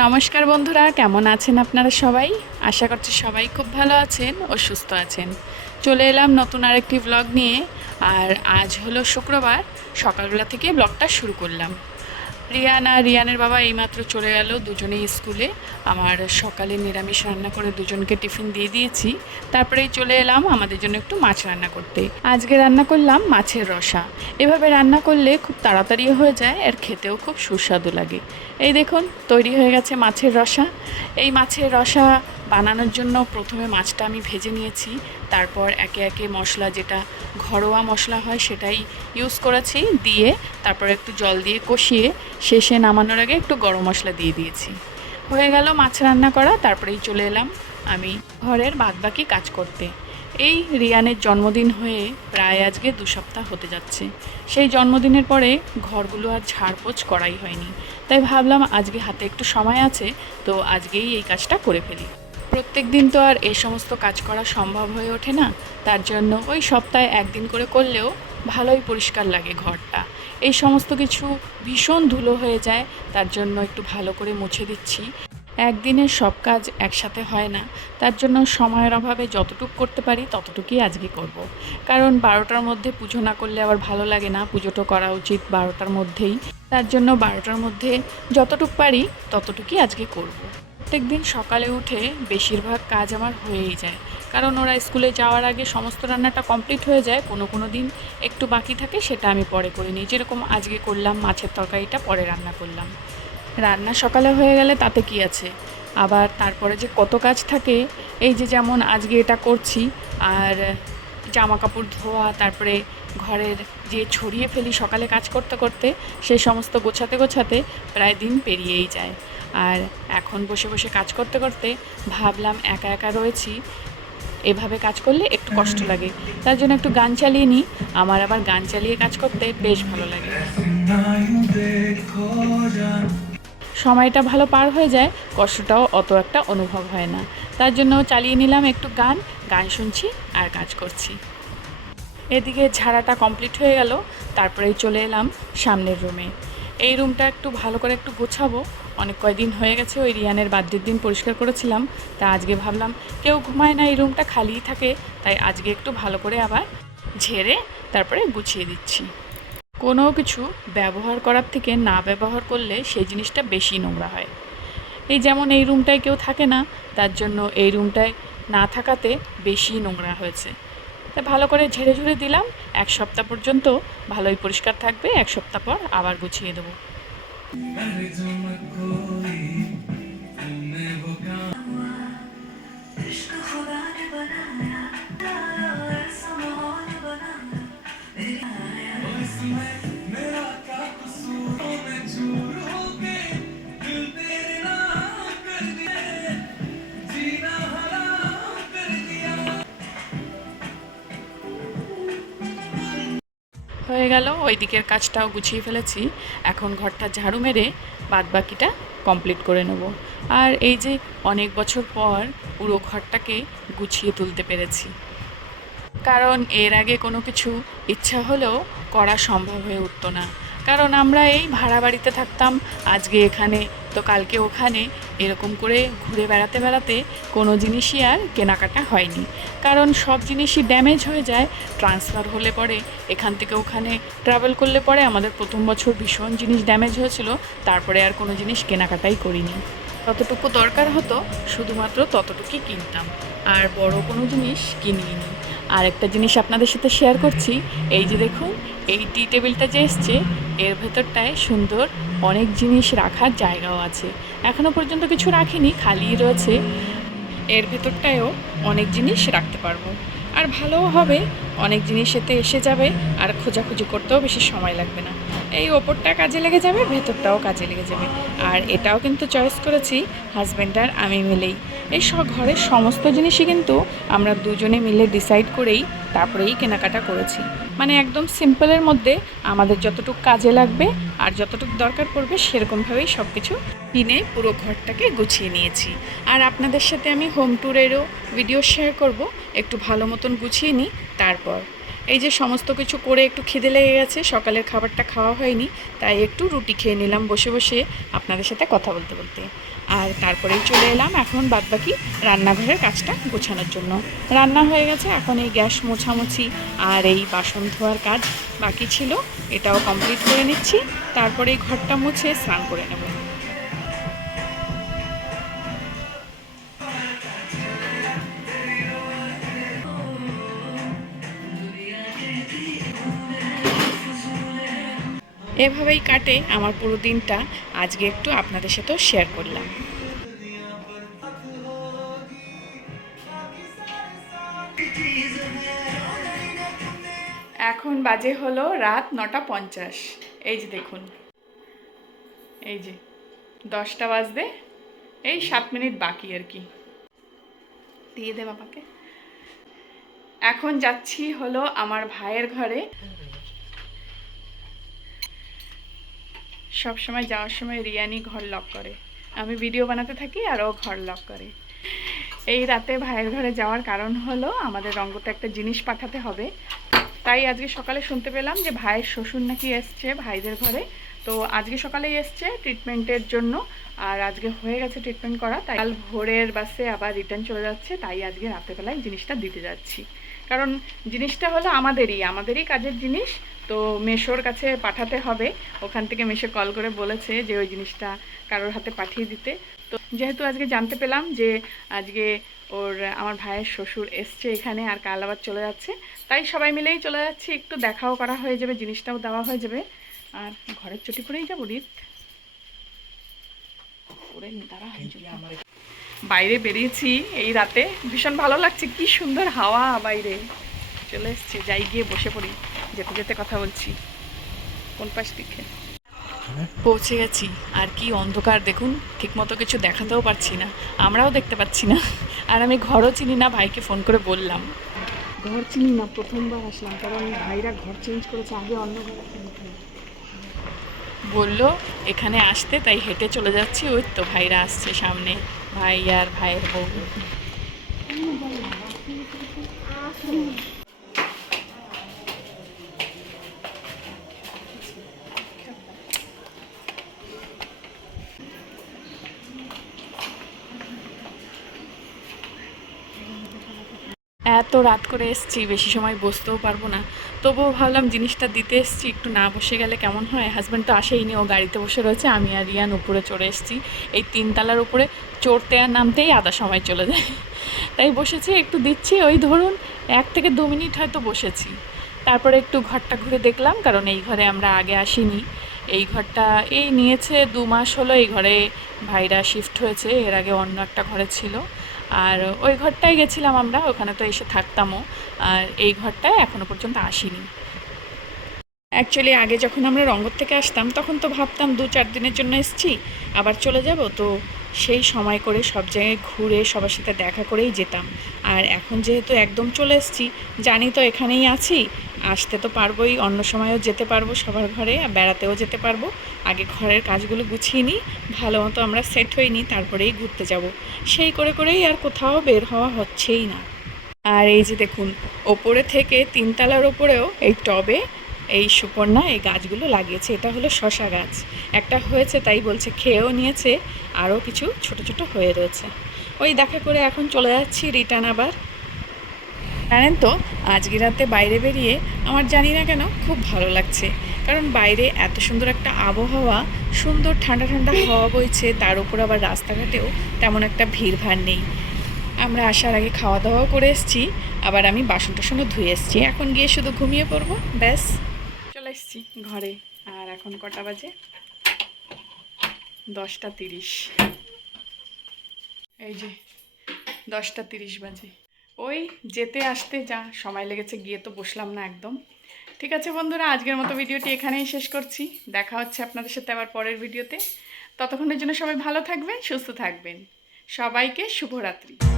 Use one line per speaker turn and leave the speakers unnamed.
নমস্কার বন্ধুরা, কেমন আছেন আপনারা সবাই? আশা করছি সবাই খুব ভালো আছেন ও সুস্থ আছেন। চলে এলাম নতুন আরেকটি ব্লগ নিয়ে, আর আজ হলো শুক্রবার, সকালবেলা থেকে ব্লগটা শুরু করলাম। রিয়ান আর রিয়ানের বাবা এইমাত্র চলে গেল দুজনেই স্কুলে। আমার সকালে নিরামিষ রান্না করে দুজনকে টিফিন দিয়ে দিয়েছি। তারপরেই চলে এলাম আমাদের জন্য একটু মাছ রান্না করতে। আজকে রান্না করলাম মাছের রসা। এভাবে রান্না করলে খুব তাড়াতাড়ি হয়ে যায়, আর খেতেও খুব সুস্বাদু লাগে। এই দেখুন, তৈরি হয়ে গেছে মাছের রসা। এই মাছের রসা বানানোর জন্য প্রথমে মাছটা আমি ভেজে নিয়েছি। তারপর একে একে মশলা যেটা ঘরোয়া মশলা হয় সেটাই ইউজ করেছি, দিয়ে তারপর একটু জল দিয়ে কষিয়ে শেষে নামানোর আগে একটু গরম মশলা দিয়ে দিয়েছি। হয়ে গেল মাছ রান্না করা, তারপরেই চলে এলাম আমি ঘরের বাদবাকি কাজ করতে। এই রিয়ানের জন্মদিন হয়ে প্রায় আজকে দু সপ্তাহ হতে যাচ্ছে। সেই জন্মদিনের পরে ঘরগুলো আর ঝাড়পোছ করাই হয়নি। তাই ভাবলাম আজকে হাতে একটু সময় আছে, তো আজকেই এই কাজটা করে ফেলি। প্রত্যেক দিন তো আর এই সমস্ত কাজ করা সম্ভব হয়ে ওঠে না তার জন্য ওই সপ্তাহে একদিন করে করলেও ভালোই পরিষ্কার লাগে ঘরটা এই সমস্ত কিছু ভীষণ ধুলো হয়ে যায়, তার জন্য একটু ভালো করে মুছে দিচ্ছি একদিনের সব কাজ একসাথে হয় না, তার জন্য সময়ের অভাবে যতটুকু করতে পারি ততটুকুই আজকে করব। কারণ বারোটার মধ্যে পুজো না করলে আবার ভালো লাগে না পুজোটা করা উচিত বারোটার মধ্যেই তার জন্য বারোটার মধ্যে যতটুকু পারি ততটুকুই আজকে করব। প্রত্যেক দিন সকালে উঠে বেশিরভাগ কাজ আমার হয়েই যায়। কারণ ওরা স্কুলে যাওয়ার আগে সমস্ত রান্নাটা কমপ্লিট হয়ে যায়, কোনো কোনো দিন একটু বাকি থাকে সেটা আমি পরে করে নিই। যেরকম আজকে করলাম মাছের তরকারিটা, পরে রান্না করলাম। রান্না সকালে হয়ে গেলে তাতে কি আছে? আবার তারপরে যে কত কাজ থাকে, এই যে যেমন আজকে এটা করছি, আর জামা কাপড় ধোয়া, তারপরে ঘরের যে ছড়িয়ে ফেলি সকালে কাজ করতে করতে, সেই সমস্ত গোছাতে গোছাতে প্রায় দিন পেরিয়েই যায়। আর এখন বসে বসে কাজ করতে করতে ভাবলাম একা একা রয়েছি। এভাবে কাজ করলে একটু কষ্ট লাগে। তার জন্য একটু গান চালিয়ে নিই। আমার আবার গান চালিয়ে কাজ করতে বেশ ভালো লাগে। সময়টা ভালো পার হয়ে যায় কষ্টটাও অত একটা অনুভব হয় না। তার জন্য চালিয়ে নিলাম একটু গান গান শুনছি আর কাজ করছি। এদিকে ঝাড়াটা কমপ্লিট হয়ে গেল তারপরেই চলে এলাম সামনের রুমে। এই রুমটা একটু ভালো করে একটু গোছাবো। অনেক কয়দিন হয়ে গেছে, ওই রিয়ানের বার্থডের দিন পরিষ্কার করেছিলাম। তা আজকে ভাবলাম কেউ ঘুমায় না, এই রুমটা খালিই থাকে। তাই আজকে একটু ভালো করে আবার ঝেড়ে তারপরে গুছিয়ে দিচ্ছি। কোনো কিছু ব্যবহার করার থেকে না ব্যবহার করলে সেই জিনিসটা বেশি নোংরা হয়। এই যেমন এই রুমটায় কেউ থাকে না, তার জন্য এই রুমটায় না থাকাতে বেশি নোংরা হয়েছে। তা ভালো করে ঝেড়ে ঝুড়ে দিলাম। এক সপ্তাহ পর্যন্ত ভালোই পরিষ্কার থাকবে, এক সপ্তাহ পর আবার গুছিয়ে দেবো। হয়ে গেল ওই দিকের কাজটাও গুছিয়ে ফেলেছি। এখন ঘরটা ঝাড়ু মেরে বাদ বাকিটা কমপ্লিট করে নেব। আর এই যে অনেক বছর পর পুরো ঘরটাকে গুছিয়ে তুলতে পেরেছি। কারণ এর আগে কোনো কিছু ইচ্ছা হলেও করা সম্ভব হয়ে উঠতো না। কারণ আমরা এই ভাড়া বাড়িতে থাকতাম, আজকে এখানে, তো কালকে ওখানে, এরকম করে ঘুরে বেড়াতে বেড়াতে কোনো জিনিসই আর কেনাকাটা হয়নি। কারণ সব জিনিসই ড্যামেজ হয়ে যায় ট্রান্সফার হলে পরে, এখান থেকে ওখানে ট্রাভেল করলে পরে আমাদের প্রথম বছর ভীষণ জিনিস ড্যামেজ হয়েছিল, তারপরে আর কোনো জিনিস কেনাকাটাই করিনি। ততটুকু দরকার হতো, শুধুমাত্র ততটুকুই কিনতাম, আর বড় কোনো জিনিস কিনিনি। আর একটা জিনিস আপনাদের সাথে শেয়ার করছি, এই যে দেখুন, এই টি টেবিলটা যে এসছে এর ভেতরটায় সুন্দর অনেক জিনিস রাখার জায়গাও আছে। এখনও পর্যন্ত কিছু রাখিনি খালি রয়েছে। এর ভেতরটায়ও অনেক জিনিস রাখতে পারব। আর ভালোও হবে, অনেক জিনিস এতে এসে যাবে, আর খোঁজাখুঁজি করতেও বেশি সময় লাগবে না। এই ওপরটা কাজে লেগে যাবে, ভেতরটাও কাজে লেগে যাবে। আর এটাও কিন্তু চয়েস করেছি হাজব্যান্ড আর আমি মিলেই। এই সব ঘরের সমস্ত জিনিসই কিন্তু আমরা দুজনে মিলে ডিসাইড করেই তারপরেই কেনাকাটা করেছি। মানে একদম সিম্পলের মধ্যে আমাদের যতটুকু কাজে লাগবে আর যতটুকু দরকার পড়বে সেরকমভাবেই সব কিছু কিনে পুরো ঘরটাকে গুছিয়ে নিয়েছি। আর আপনাদের সাথে আমি হোম ট্যুরেরও ভিডিও শেয়ার করব, একটু ভালো মতন গুছিয়ে নিই, তারপর এই যে সমস্ত কিছু করে একটু খিদে লেগে গেছে, সকালের খাবারটা খাওয়া হয়নি, তাই একটু রুটি খেয়ে নিলাম বসে বসে আপনাদের সাথে কথা বলতে বলতে। আর তারপরেই চলে এলাম এখন বাদবাকি রান্নাঘরের কাজটা গোছানোর জন্য। রান্না হয়ে গেছে এখন এই গ্যাস মোছামুছি আর এই বাসন ধোয়ার কাজ বাকি ছিল, এটাও কমপ্লিট করে নিচ্ছি। তারপরে এই ঘরটা মুছে স্নান করে নেব। এভাবেই কাটে আমার পুরো দিনটা। আজকে একটু আপনাদের সাথেও শেয়ার করলাম। এখন বাজে হলো রাত নটা পঞ্চাশ। এই যে দেখুন। এই যে, দশটা বাজতে, এই সাত মিনিট বাকি আর কি। দিয়ে দে বাবাকে। এখন যাচ্ছি হলো আমার ভাইয়ের ঘরে। সব সময় যাওয়ার সময় রিয়ানি ঘর লক করে। আমি ভিডিও বানাতে থাকি আর ও ঘর লক করে। এই রাতে ভাইয়ের ঘরে যাওয়ার কারণ হলো আমাদের রঙ্গতে একটা জিনিস পাঠাতে হবে। তাই আজকে সকালে শুনতে পেলাম যে ভাইয়ের শ্বশুর নাকি এসছে ভাইদের ঘরে। তো আজকে সকালেই এসছে ট্রিটমেন্টের জন্য। আর আজকে হয়ে গেছে ট্রিটমেন্ট করা, তাই কাল ভোরের বাসে আবার রিটার্ন চলে যাচ্ছে। তাই আজকে রাতেবেলায় জিনিসটা দিতে যাচ্ছি। কারণ জিনিসটা হলো আমাদেরই আমাদেরই কাজের জিনিস। তো মেশোর কাছে পাঠাতে হবে। ওখান থেকে মেশো কল করে বলেছে যে ওই জিনিসটা কারোর হাতে পাঠিয়ে দিতে। তো যেহেতু আজকে জানতে পেলাম যে আজকে ওর, আমার ভাইয়ের শ্বশুর এসছে এখানে আর কাল আবার চলে যাচ্ছে, তাই সবাই মিলেই চলে যাচ্ছি। একটু দেখাও করা হয়ে যাবে, জিনিসটাও দেওয়া হয়ে যাবে। আর ঘরের চটি করেই যাব, রিত। বাইরে বেরিয়েছি এই রাতে। ভীষণ ভালো লাগছে, কি সুন্দর হাওয়া বাইরে। চলে এসছে, যাই গিয়ে বসে পড়ি। যেতে যেতে কথা বলছি। কোন পাশ দিকে? পৌঁছে গেছি। আর কি অন্ধকার দেখুন ঠিকমতো কিছু দেখাতেও পারছি না। আমরাও দেখতে পাচ্ছি না। আর আমি ঘরও চিনি না ভাইকে ফোন করে বললাম। ঘর চিনি না প্রথমবার আসলাম কারণ ভাইরা ঘর চেঞ্জ করেছে আগে অন্য ঘরে বলল এখানে আসতে তাই হেঁটে চলে যাচ্ছি। ওই তো ভাইরা আসছে সামনে ভাই আর ভাইয়ের বউ। এত রাত করে এসছি, বেশি সময় বসতেও পারব না। তবুও ভাবলাম জিনিসটা দিতে এসছি, একটু না বসে গেলে কেমন হয়? হাজব্যান্ড তো আসেইনি, ও গাড়িতে বসে রয়েছে, আমি আর রিয়ান উপরে চড়ে এসেছি। এই তিনতলার উপরে চড়তে আর নামতেই আধা সময় চলে যায়। তাই বসেছি, একটু দিচ্ছি, ওই ধরুন এক থেকে দু মিনিট হয়তো বসেছি। তারপরে একটু ঘরটা ঘুরে দেখলাম, কারণ এই ঘরে আমরা আগে আসিনি। এই ঘরটা এই নিয়েছে দু মাস হলো, এই ঘরে ভাইরা শিফট হয়েছে, এর আগে অন্য একটা ঘরে ছিল। আর ওই ঘরটায় গেছিলাম আমরা, ওখানে তো এসে থাকতামও, আর এই ঘরটায় এখনও পর্যন্ত আসিনি। অ্যাকচুয়ালি আগে যখন আমরা রঙ্গর থেকে আসতাম, তখন তো ভাবতাম দু চার দিনের জন্য এসেছি, আবার চলে যাব, তো সেই সময় করে সব জায়গায় ঘুরে সবার সাথে দেখা করেই যেতাম। আর এখন যেহেতু একদম চলে এসেছি, জানি তো এখানেই আছি আসতে তো পারবোই, অন্য সময়ও যেতে পারব সবার ঘরে, আর বেড়াতেও যেতে পারব। আগে ঘরের কাজগুলো গুছিয়ে নিই, ভালো মতো আমরা সেট হয়ে নিই, তারপরেই ঘুরতে যাব। সেই করে করেই আর কোথাও বের হওয়া হচ্ছেই না। আর এই যে দেখুন, ওপরে থেকে তিনতলার ওপরেও এই টবে এই সুপর্ণা এই গাছগুলো লাগিয়েছে। এটা হলো শশা গাছ। একটা হয়েছে তাই বলছে, খেয়েও নিয়েছে, আরও কিছু ছোট ছোট হয়ে রয়েছে। ওই দেখা করে এখন চলে যাচ্ছি রিটার্ন আবার। জানেন তো আজকে রাতে বাইরে বেরিয়ে আমার জানি না কেন খুব ভালো লাগছে। কারণ বাইরে এত সুন্দর একটা আবহাওয়া, সুন্দর ঠান্ডা ঠান্ডা হাওয়া বইছে, তার উপর আবার রাস্তাঘাটেও তেমন একটা ভিড়ভাড় নেই। আমরা আসার আগে খাওয়া দাওয়াও করে এসেছি, আবার আমি বাসন টাসনও ধুয়ে এসেছি। এখন গিয়ে শুধু ঘুমিয়ে পড়ব, ব্যাস। চলে এসেছি ঘরে, আর এখন কটা বাজে? দশটা তিরিশ। এই যে, দশটা তিরিশ বাজে। ওই যেতে আসতে যা সময় লেগেছে, গিয়ে তো বসলাম না একদম। ঠিক আছে বন্ধুরা, আজকের মতো ভিডিওটি এখানেই শেষ করছি। দেখা হচ্ছে আপনাদের সাথে আবার পরের ভিডিওতে। ততক্ষণের জন্য সবাই ভালো থাকবেন, সুস্থ থাকবেন। সবাইকে শুভরাত্রি।